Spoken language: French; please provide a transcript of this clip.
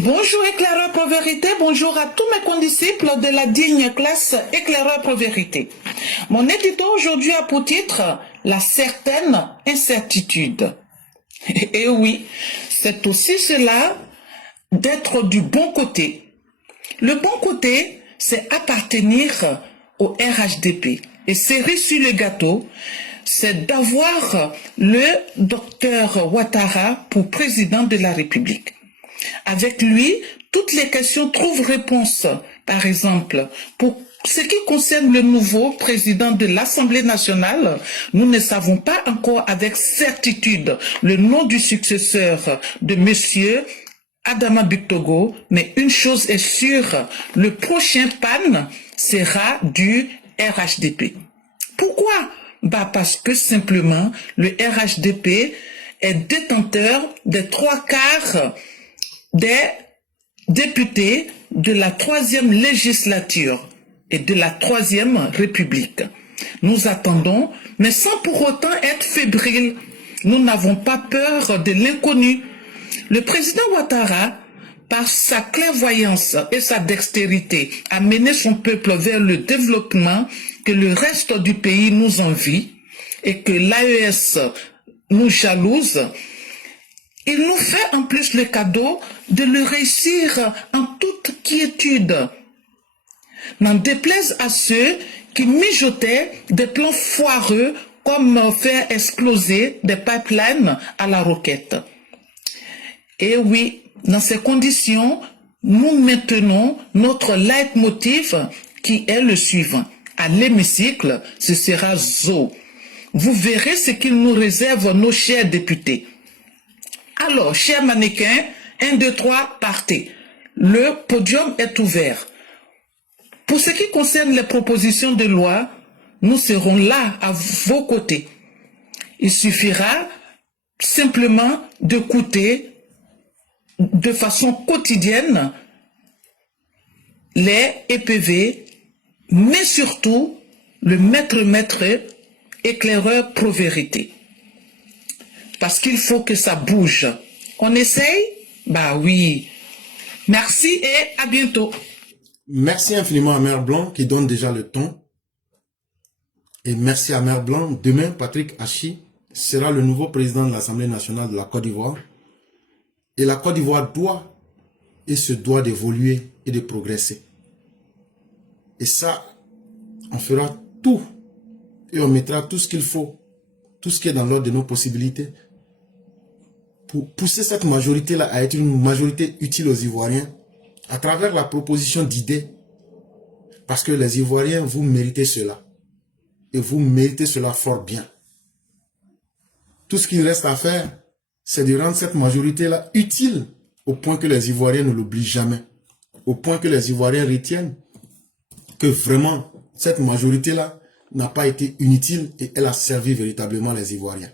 Bonjour éclaireur pour vérité, bonjour à tous mes condisciples de la digne classe éclaireur pour vérité. Mon édito aujourd'hui a pour titre la certaine incertitude. Et oui, c'est aussi cela d'être du bon côté. Le bon côté, c'est appartenir au RHDP. Et cerise sur le gâteau, c'est d'avoir le docteur Ouattara pour président de la République. Avec lui, toutes les questions trouvent réponse. Par exemple, pour ce qui concerne le nouveau président de l'Assemblée nationale, nous ne savons pas encore avec certitude le nom du successeur de monsieur Adama Bictogo, mais une chose est sûre, le prochain PAN sera du RHDP. Pourquoi? Parce que simplement, le RHDP est détenteur des 3/4 des députés de la 3e législature et de la 3e République. Nous attendons, mais sans pour autant être fébriles. Nous n'avons pas peur de l'inconnu. Le président Ouattara, par sa clairvoyance et sa dextérité, a mené son peuple vers le développement que le reste du pays nous envie et que l'AES nous jalouse. Il nous fait en plus le cadeau de le réussir en toute quiétude. N'en déplaise à ceux qui mijotaient des plans foireux comme faire exploser des pipelines à la roquette. Et oui, dans ces conditions, nous maintenons notre leitmotiv qui est le suivant. À l'hémicycle, ce sera zo. Vous verrez ce qu'il nous réserve nos chers députés. Alors, chers mannequins, 1, 2, 3, partez. Le podium est ouvert. Pour ce qui concerne les propositions de loi, nous serons là à vos côtés. Il suffira simplement d'écouter de façon quotidienne les EPV, mais surtout le maître éclaireur pro vérité. Parce qu'il faut que ça bouge. On essaye? Bah oui. Merci et à bientôt. Merci infiniment à Mère Blanc qui donne déjà le ton. Et merci à Mère Blanc. Demain, Patrick Hachi sera le nouveau président de l'Assemblée nationale de la Côte d'Ivoire. Et la Côte d'Ivoire doit et se doit d'évoluer et de progresser. Et ça, on fera tout. Et on mettra tout ce qu'il faut, tout ce qui est dans l'ordre de nos possibilités, pour pousser cette majorité-là à être une majorité utile aux Ivoiriens à travers la proposition d'idées. Parce que les Ivoiriens, vous méritez cela. Et vous méritez cela fort bien. Tout ce qu'il reste à faire, c'est de rendre cette majorité-là utile au point que les Ivoiriens ne l'oublient jamais. Au point que les Ivoiriens retiennent que vraiment, cette majorité-là n'a pas été inutile et elle a servi véritablement les Ivoiriens.